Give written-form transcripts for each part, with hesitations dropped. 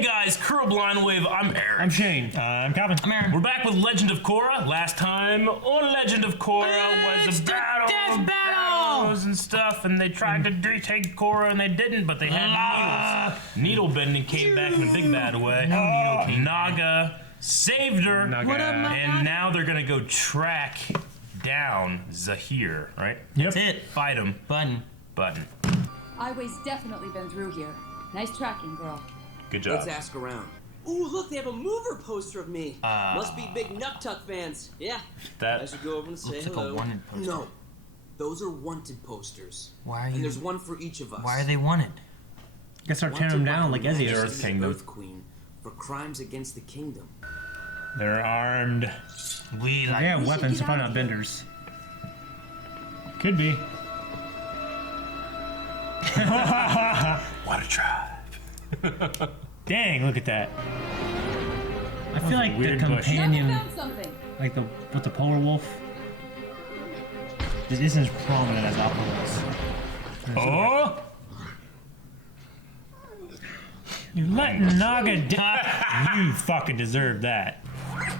Hey guys, Curl Blind Wave, I'm Eric. I'm Shane. I'm Calvin. I'm Aaron. We're back with Legend of Korra. Last time on Legend of Korra was a battle. Death battle! Battles and stuff, and they tried to take Korra and they didn't, but they had needles. Needle bending came back in a big bad way. Naga saved her. What up, Naga? And now they're gonna go track down Zahir, right? Yep. That's it. Fight him. Button. Iway's definitely been through here. Nice tracking, girl. Good job. Let's ask around. Ooh, look, they have a mover poster of me. Must be big Nuktuk fans. Yeah. I should go over and say Looks like hello. a wanted poster. No, those are wanted posters. Why are And you? there's one for each of us. Why are they wanted? Guess start tearing them down like Ezzy Earth is. Kingdom. Earth Queen for crimes against the kingdom. They're armed. We like. They have We should weapons, get probably out not of here. benders. Could be. What a tribe. Dang, look at that. I feel like the weird bush. companion, Naga found something. like with the polar wolf, this isn't as prominent as Alpha was. Oh! You let Naga die. You fucking deserve that. What are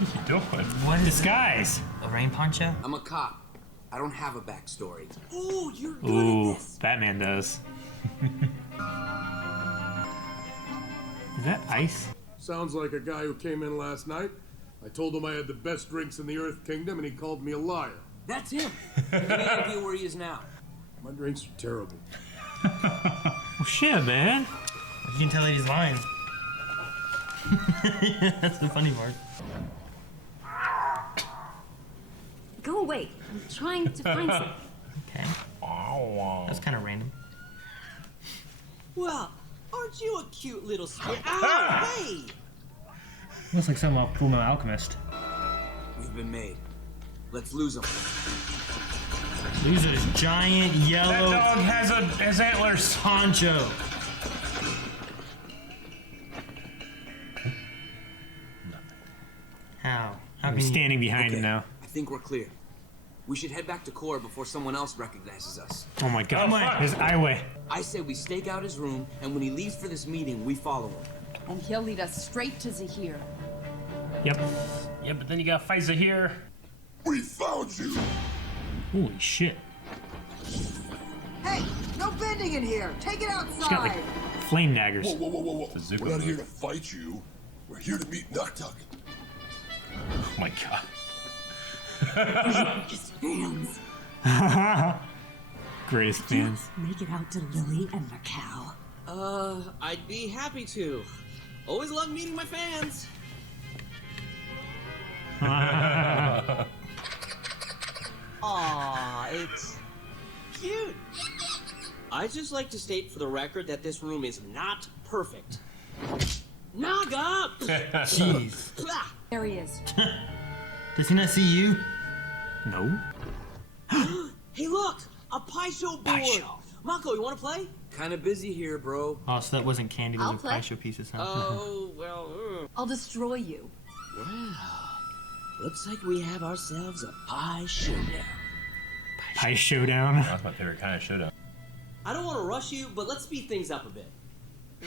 you doing? What is Disguise. a rain poncho? I'm a cop. I don't have a backstory. Ooh, you're good Ooh, at this. Batman does. Is that ice? Sounds like a guy who came in last night. I told him I had the best drinks in the Earth Kingdom, and he called me a liar. That's him. Any idea where he is now? My drinks are terrible. Well, shit, man. You can tell that he's lying. That's the funny part. Go away. I'm trying to find something. Okay. That's kind of random. Well, aren't you a cute little spirit? Ow, hey! Looks like some Fullmetal Alchemist. We've been made. Let's lose him. These are giant That yellow dog has antlers. poncho. How? How I'm can you? standing behind him now. I think we're clear. We should head back to Korra before someone else recognizes us. Oh my god. fuck. There's Iway. I say we stake out his room, and when he leaves for this meeting, we follow him. And he'll lead us straight to Zahir. Yep. Yeah, but then you got fight Zahir. We found you! Holy shit. Hey, no bending in here. Take it She's got like outside. flame daggers. Whoa. Zuko We're not move. here to fight you. We're here to meet Nuktuk. Oh my god. Just fans. Greatest fans. Make it out to Lily and Macau. I'd be happy to. Always love meeting my fans. Aw, it's cute. I'd just like to state for the record that this room is not perfect. Naga! Jeez. Blah. There he is. Does he not see you? No. Hey, look! A pie show board! Mako, you wanna play? Kinda busy here, bro. Oh, so that wasn't candy. Those I'll are play. pie show pieces, huh? Oh, well, I'll destroy you. looks like we have ourselves a pie showdown. Pie showdown. That's my favorite kind of showdown. I don't want to rush you, but let's speed things up a bit.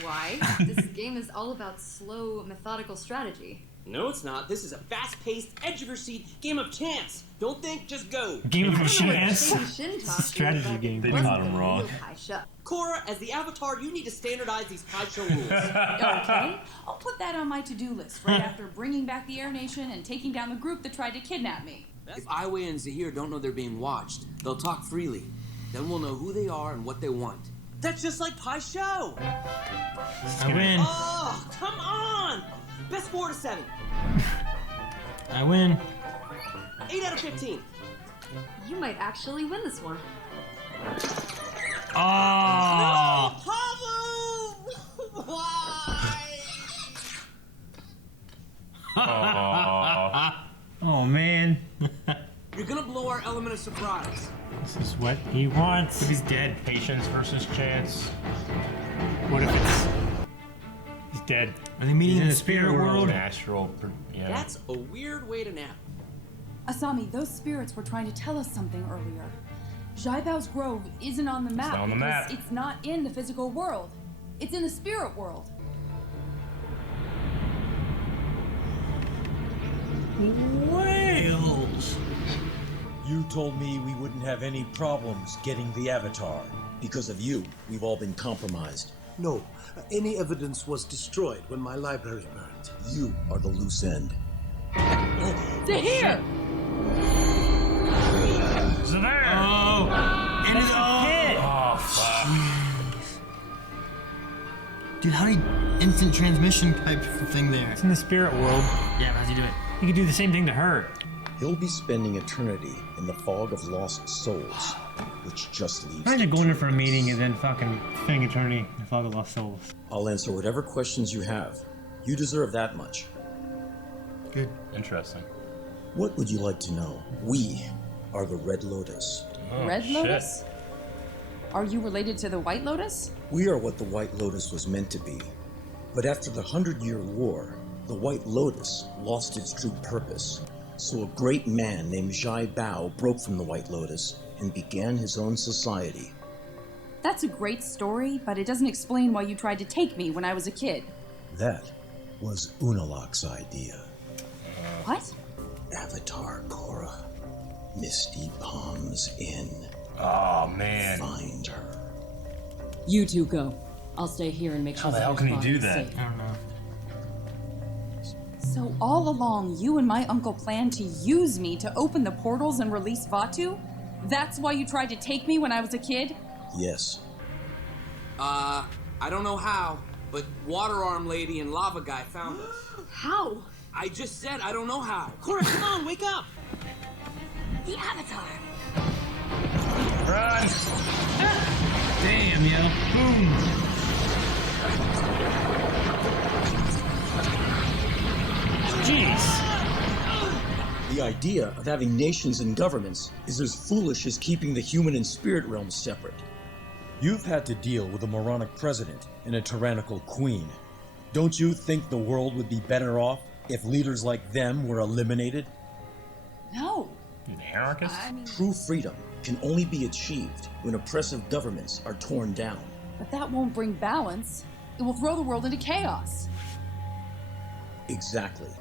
Why? This game is all about slow, methodical strategy. No, it's not. This is a fast-paced, edge-of-your-seat game of chance. Don't think, just go. Game of chance. Baby Shin taught you, Strategy but game. it They wasn't taught him the wrong. real pie show. Korra, as the Avatar, you need to standardize these pie show rules. Okay, I'll put that on my to-do list right after bringing back the Air Nation and taking down the group that tried to kidnap me. If Iway and Zahir don't know they're being watched, they'll talk freely. Then we'll know who they are and what they want. That's just like pie show. I win. Oh, come on! Best 4 to 7. I win. 8 out of 15. You might actually win this one. Oh. Pavu! Why? Oh man. You're gonna blow our element of surprise. This is what he wants. He's dead. Patience versus chance. What if it's... He's dead. Are they meeting He's in the spirit world? Natural. Yeah. That's a weird way to nap. Asami, those spirits were trying to tell us something earlier. Jaibao's Grove isn't on the map not on the because map. it's not in the physical world. It's in the spirit world. Whales. You told me we wouldn't have any problems getting the Avatar. Because of you, we've all been compromised. No, any evidence was destroyed when my library burned. You are the loose end. To here! So there. Oh. And it's Hit! Oh fuck. Dude, how do you instant transmission type thing there? It's in the spirit world. Yeah, how's he do it? You could do the same thing to her. He'll be spending eternity in the fog of lost souls, which just leaves. Imagine going in for a meeting and then fucking spending eternity in the fog of lost souls. I'll answer whatever questions you have. You deserve that much. Good. Interesting. What would you like to know? We are the Red Lotus. Oh, Red shit. Lotus? Are you related to the White Lotus? We are what the White Lotus was meant to be. But after the 100-Year War, the White Lotus lost its true purpose. So a great man named Zhai Bao broke from the White Lotus and began his own society. That's a great story, but it doesn't explain why you tried to take me when I was a kid. That was Unalak's idea. What? Avatar Korra. Misty Palms Inn. Oh man. Find her. You two go. I'll stay here and make sure How the hell can he do that? I don't know. So all along, you and my uncle planned to use me to open the portals and release Vatu? That's why you tried to take me when I was a kid? Yes. I don't know how, but Water Arm Lady and Lava Guy found us. How? I just said I don't know how. Korra, come on, wake up! The Avatar. Run! Damn, yo. Boom. Jeez. The idea of having nations and governments is as foolish as keeping the human and spirit realms separate. You've had to deal with a moronic president and a tyrannical queen. Don't you think the world would be better off if leaders like them were eliminated? No. Anarchist? True freedom can only be achieved when oppressive governments are torn down. But that won't bring balance. It will throw the world into chaos. Exactly.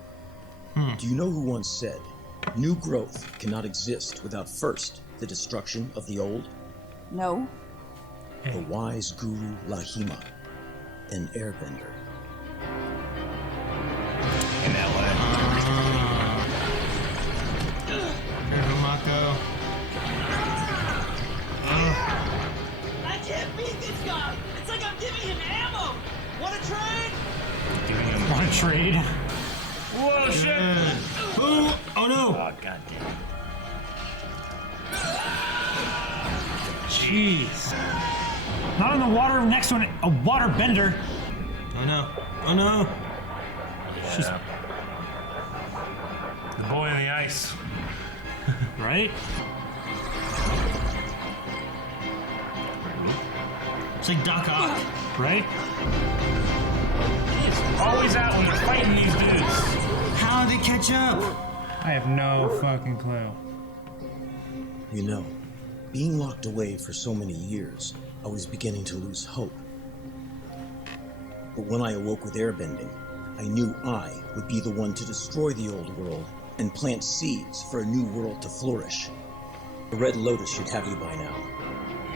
Do you know who once said, new growth cannot exist without first the destruction of the old? No. The wise guru Lahima, an airbender. In LA. Careful, Mako. I can't beat this guy! It's like I'm giving him ammo! Wanna trade? Giving him. Want to trade? Whoa, shit! Boom! Oh no! Oh, goddamn. Jeez. Not in the water next to a water bender. Oh no! Oh no! Yeah. The boy in the ice. Right? It's like Doc Ock. Right? Always out when they're fighting these dudes. How did they catch up? I have no fucking clue. You know, being locked away for so many years, I was beginning to lose hope. But when I awoke with airbending, I knew I would be the one to destroy the old world and plant seeds for a new world to flourish. The Red Lotus should have you by now.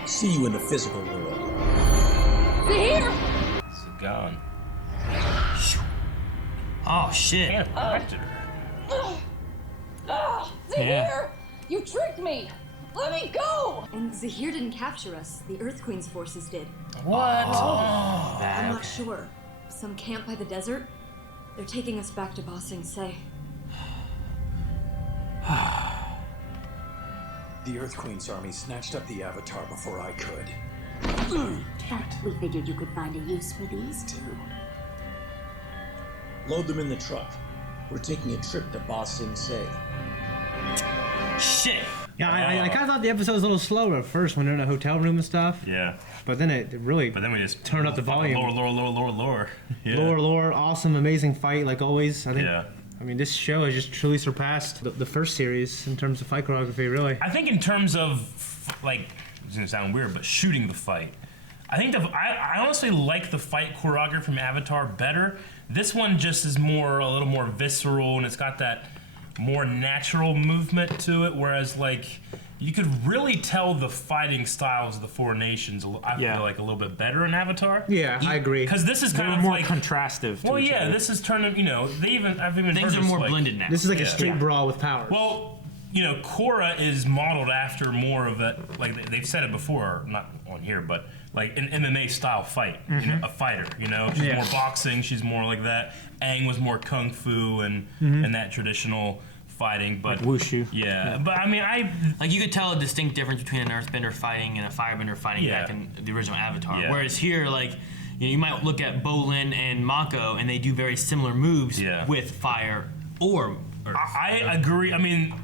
See you in the physical world. Here! It's gone. Oh shit! Can't affect her. Zahir! You tricked me! Let me go! And Zahir didn't capture us. The Earth Queen's forces did. What? I'm not sure. Some camp by the desert. They're taking us back to Ba Sing Se. The Earth Queen's army snatched up the Avatar before I could. We figured you could find a use for these two. Load them in the truck. We're taking a trip to Ba Sing Se. Shit! Yeah, I kind of thought the episode was a little slower at first when they're in a hotel room and stuff. Yeah. But then it really But then we just turned up the volume. Lower. Yeah. Lower, awesome, amazing fight like always. I think. Yeah. I mean, this show has just truly surpassed the first series in terms of fight choreography, really. I think in terms of, like, it's gonna sound weird, but shooting the fight, I think I honestly like the fight choreography from Avatar better. This one just is a little more visceral, and it's got that more natural movement to it. Whereas like you could really tell the fighting styles of the four nations. I feel like a little bit better in Avatar. Yeah, I agree. Because this is kind of more like contrastive. Well, yeah, this is turning. I've even Things heard are more like, blended now. This is like a street brawl with powers. Well, Korra is modeled after more of a, like they've said it before, not on here, but like an MMA style fight. A fighter. She's more boxing. She's more like that. Aang was more kung fu and that traditional fighting, but like wushu. Yeah, but I mean, like you could tell a distinct difference between an earthbender fighting and a firebender fighting back in the original Avatar. Yeah. Whereas here, like you might look at Bolin and Mako, and they do very similar moves with fire or earth. I agree. I mean,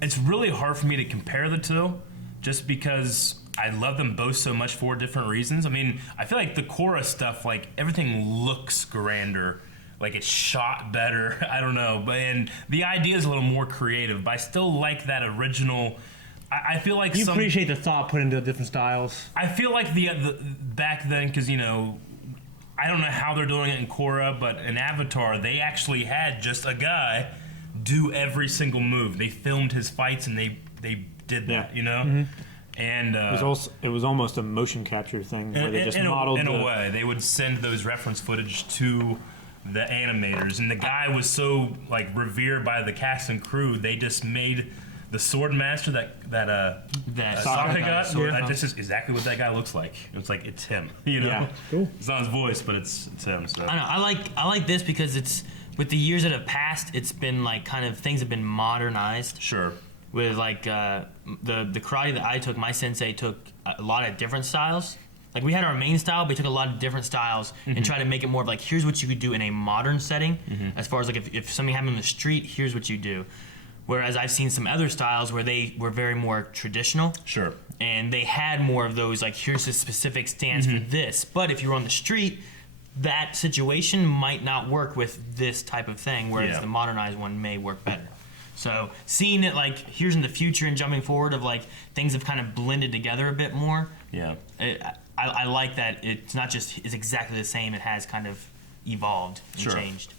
it's really hard for me to compare the two, just because I love them both so much for different reasons. I mean, I feel like the Korra stuff, like everything looks grander. Like it's shot better. I don't know, and the idea is a little more creative. But I still like that original. I feel like you appreciate the thought put into different styles. I feel like the back then, because I don't know how they're doing it in Korra, but in Avatar they actually had just a guy do every single move. They filmed his fights and they did that. And it was almost a motion capture thing where they just modeled in a way. They would send those reference footage to the animators, and the guy was so like revered by the cast and crew, they just made the sword master that Sokka got. That just is exactly what that guy looks like. It's him. Yeah, cool. It's not his voice, but it's him. So I know. I like this because it's with the years that have passed. It's been like kind of things have been modernized. Sure. With like the karate that I took, my sensei took a lot of different styles. Like we had our main style, but he took a lot of different styles and tried to make it more of like, here's what you could do in a modern setting. As far as like if something happened in the street, here's what you do. Whereas I've seen some other styles where they were very more traditional. Sure. And they had more of those like, here's a specific stance for this. But if you're on the street, that situation might not work with this type of thing, whereas the modernized one may work better. So seeing it like here's in the future and jumping forward of like things have kind of blended together a bit more. Yeah. I like that it's not just is exactly the same. It has kind of evolved and changed.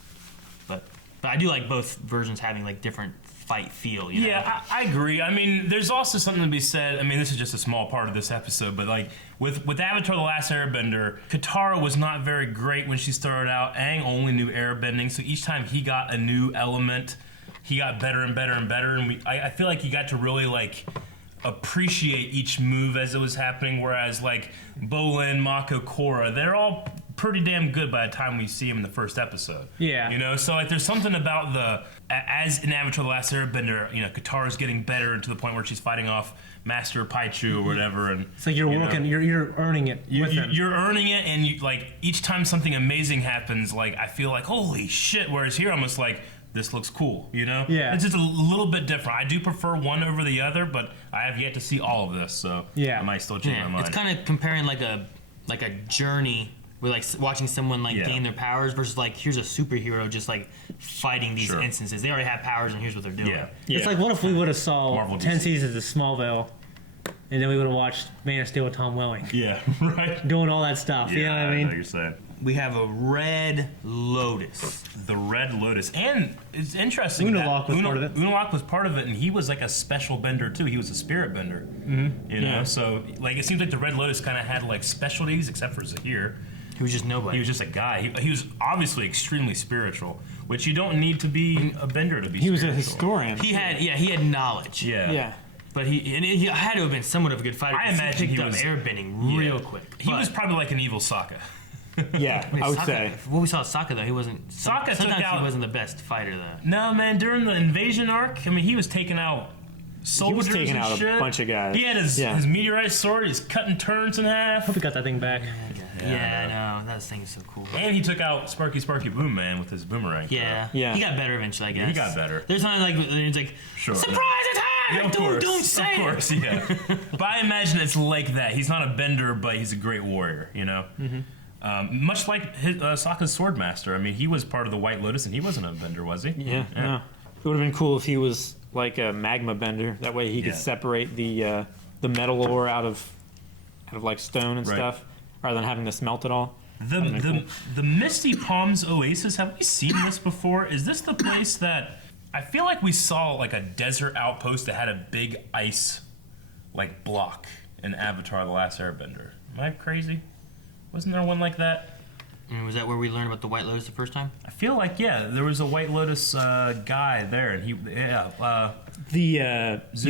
But I do like both versions having like different fight feel. Yeah, I agree. I mean, there's also something to be said. I mean, this is just a small part of this episode, but like with Avatar: The Last Airbender, Katara was not very great when she started out. Aang only knew airbending, so each time he got a new element, he got better and better and better. And I feel like he got to really like appreciate each move as it was happening, whereas like Bolin, Mako, Korra, they're all pretty damn good by the time we see him in the first episode. Yeah. So like there's something about as in Avatar: The Last Airbender, Katara's getting better to the point where she's fighting off Master Paichu or whatever, and it's like you're working, you're earning it. You're earning it, and like each time something amazing happens, like I feel like holy shit. Whereas here, I'm almost like, this looks cool, Yeah. It's just a little bit different. I do prefer one over the other, but I have yet to see all of this, so I might still change my mind. It's kind of comparing like a journey with like watching someone like gain their powers versus like here's a superhero just like fighting these instances. They already have powers, and here's what they're doing. It's like, what if we would have saw Marvel 10 DC. seasons of Smallville, and then we would have watched Man of Steel with Tom Welling. Yeah, right. Doing all that stuff. You know what I mean? I know what you're saying. We have a Red Lotus. The Red Lotus. And it's interesting. Unalaq was part of it. Unalaq was part of it, and he was like a special bender too. He was a spirit bender. So like it seems like the Red Lotus kind of had like specialties, except for Zahir. He was just nobody. He was just a guy. He was obviously extremely spiritual, which you don't need to be a bender to be. He was spiritual. a historian. He had knowledge. Yeah. But he had to have been somewhat of a good fighter. I imagine he picked he was up airbending real quick. He was probably like an evil Sokka. Yeah, I would say. What we saw Sokka though, he wasn't. Sokka sometimes took out. he wasn't the best fighter though. No man, during the invasion arc, I mean, he was taking out soldiers. He was taking and out shit. a bunch of guys. He had his meteorite sword. He's cutting turns in half. Hope we got that thing back. Yeah, I know. That thing is so cool. And he took out Sparky Boom Man with his boomerang. Yeah. He got better eventually, I guess. He got better. There's not like it's like surprise attack. Yeah, of course. Don't say it. Of course, yeah. But I imagine it's like that. He's not a bender, but he's a great warrior. Much like Sokka's Swordmaster. I mean, he was part of the White Lotus, and he wasn't a bender, was he? Yeah. No. It would have been cool if he was like a magma bender. That way he could separate the metal ore out of out of like stone and Right. stuff, rather than having to smelt it all. The Misty Palms Oasis, have we seen this before? Is this the place that I feel like we saw like a desert outpost that had a big ice like block in Avatar: The Last Airbender? Am I crazy? Wasn't there one like that? And was that where we learned about the White Lotus the first time? I feel like there was a White Lotus guy there, and you're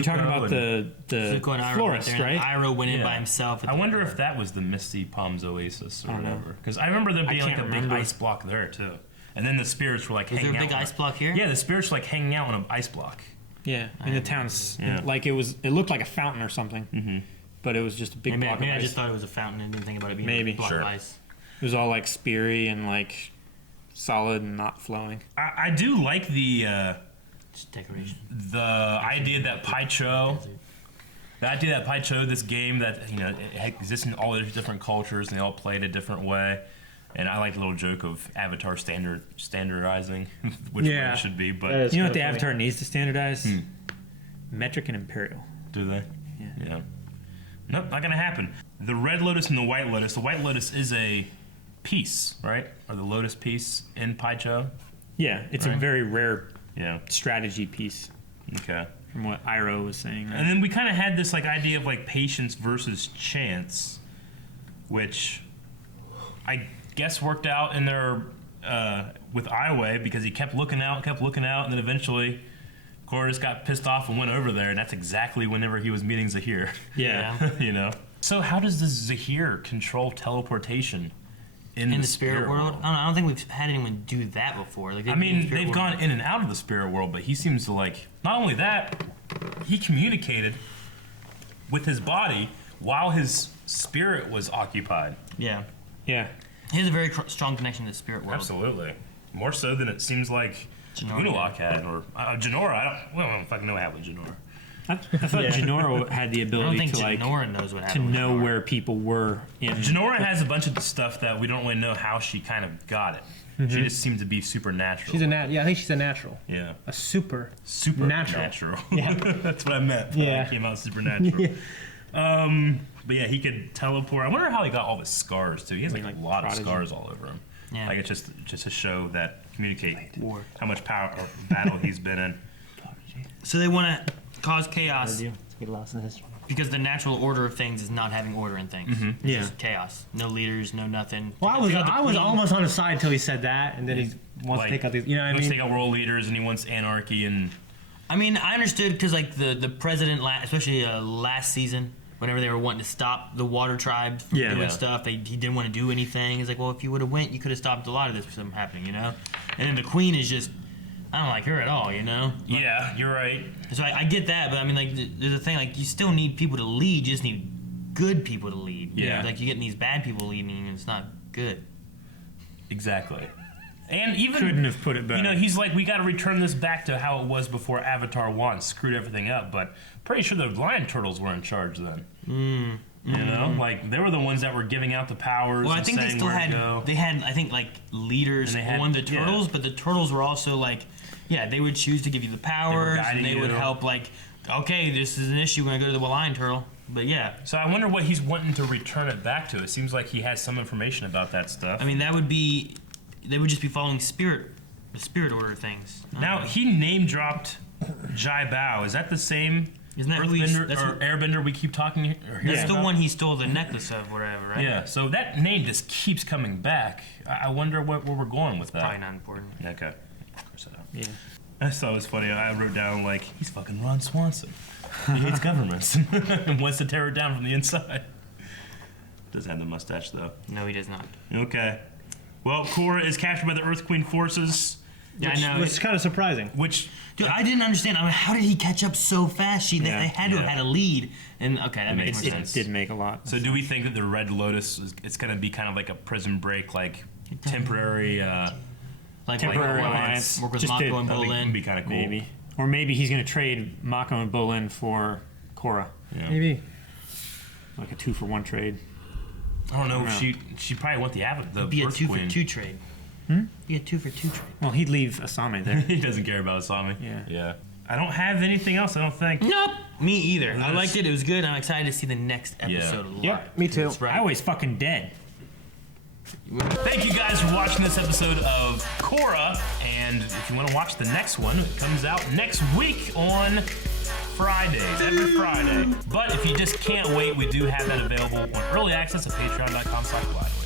talking about the Zuko and Iroh florist, went there, and right? Iroh went in by himself. I wonder if that was the Misty Palms Oasis or I don't know. whatever. Because I remember there being like can't a big remember. ice block there too. And then the spirits were like Was hanging there a out. big ice block here? Yeah, the spirits were like hanging out on an ice block. Yeah, in the town's Yeah. like it looked like a fountain or something, but it was just a big block Maybe of I ice. just thought it was a fountain and didn't think about it being Maybe. a block Sure. of ice. It was all like speary and like solid and not flowing. I do like the Just decoration. the idea that Paicho, this game that it exists in all these different cultures and they all play it a different way. And I like the little joke of Avatar standardizing which way it should be. But You know what the Avatar needs to standardize? Metric and Imperial. Do they? Yeah. Nope, not gonna happen. The Red Lotus and the White Lotus. The White Lotus is a piece, right? Or the Lotus piece in Paicho. Yeah, it's a Right. very rare Yeah. strategy piece. Okay. From what Iroh was saying. Right? And then we kind of had this like idea of like patience versus chance, which I guess worked out in their with Aiwei because he kept looking out, and then eventually Korra just got pissed off and went over there, and that's exactly whenever he was meeting Zahir. Yeah. So how does this Zahir control teleportation in the spirit world? I don't think we've had anyone do that before. Like, I mean, they've gone in and out of the spirit world, but he seems to like, not only that, he communicated with his body while his spirit was occupied. Yeah. Yeah. He has a very strong connection to the spirit world. Absolutely. More so than it seems like Jinora Unalaq had, or Jinora. We don't fucking know what happened with Jinora. I thought Jinora had the ability think to like Jinora knows what to happened with know where people were in. Jinora has a bunch of stuff that we don't really know how she kind of got it. She just seemed to be supernatural. She's I think she's a natural. Yeah. A super Supernatural. Yeah. That's what I meant. Yeah. It came out supernatural. But yeah, he could teleport. I wonder how he got all the scars too. He has like a lot of scars all over him. Yeah. Like it's just to show that communicate War. how much power or battle he's been in. So they want to cause chaos Get lost in history. because the natural order of things is not having order in things. Mm-hmm. It's Yeah. just chaos. No leaders, no nothing. Well, I was almost on his side until he said that, and then he wants to take out these. You know what I he wants mean? to take out world leaders and he wants anarchy and I mean, I understood because like the president, especially last season, whenever they were wanting to stop the water tribes from doing stuff, he didn't want to do anything. He's like, well, if you would have went, you could have stopped a lot of this from happening, And then the queen is just, I don't like her at all, yeah, you're right. So I get that, but I mean, like, there's a thing, like, you still need people to lead. You just need good people to lead. Yeah. Like, you're getting these bad people leading, and it's not good. Exactly. And even Couldn't have put it better. he's like, we got to return this back to how it was before Avatar 1 screwed everything up. But pretty sure the lion turtles were in charge then. Like they were the ones that were giving out the powers. Well, I and think they saying still where to had, go. they had, I think, like, leaders And they had- on the yeah. turtles, but the turtles were also, like, yeah, they would choose to give you the powers, and guiding they would you. help, like, okay, this is an issue, we're going to go to the lion turtle. But yeah, So I wonder what he's wanting to return it back to. It seems like he has some information about that stuff. I mean, that would be, they would just be following the spirit order of things. Now he name dropped Jai Bao. Is that the same Isn't that who he's, Earthbender that's, or Airbender we keep talking? that's the one he stole the necklace of, whatever, right? Yeah. So that name just keeps coming back. I wonder where we're going with that. Probably not important. Okay. Of course I don't. Yeah. I thought it was funny. I wrote down like he's fucking Ron Swanson. He hates governments and wants to tear it down from the inside. Does have the mustache though. No, he does not. Okay. Well, Korra is captured by the Earth Queen forces. Yeah, I know. Which is kind of surprising. Which, dude, I didn't understand. I mean, how did he catch up so fast? They had to have had a lead. And okay, that makes more sense. It did make a lot. So do we think that the Red Lotus it's going to be kind of like a prison break, like temporary, Temporary alliance. Work with Just Mako and that'd Bolin. be kind of cool. Maybe. Or maybe he's going to trade Mako and Bolin for Korra. Yeah. Maybe. Like a 2-for-1 trade. I don't know. I don't know. She probably want the Be a Earth 2 Queen. for 2 trade. Be a 2 for 2 trade. Well, he'd leave Asami there. He doesn't care about Asami. Yeah. Yeah. I don't have anything else, I don't think. Nope. Me either. I liked it. It was good. I'm excited to see the next episode. Yep, me too. Right. I always fucking dead. Thank you guys for watching this episode of Korra, and if you want to watch the next one, it comes out next week on Fridays, every Friday. But if you just can't wait, we do have that available on early access at patreon.com/live.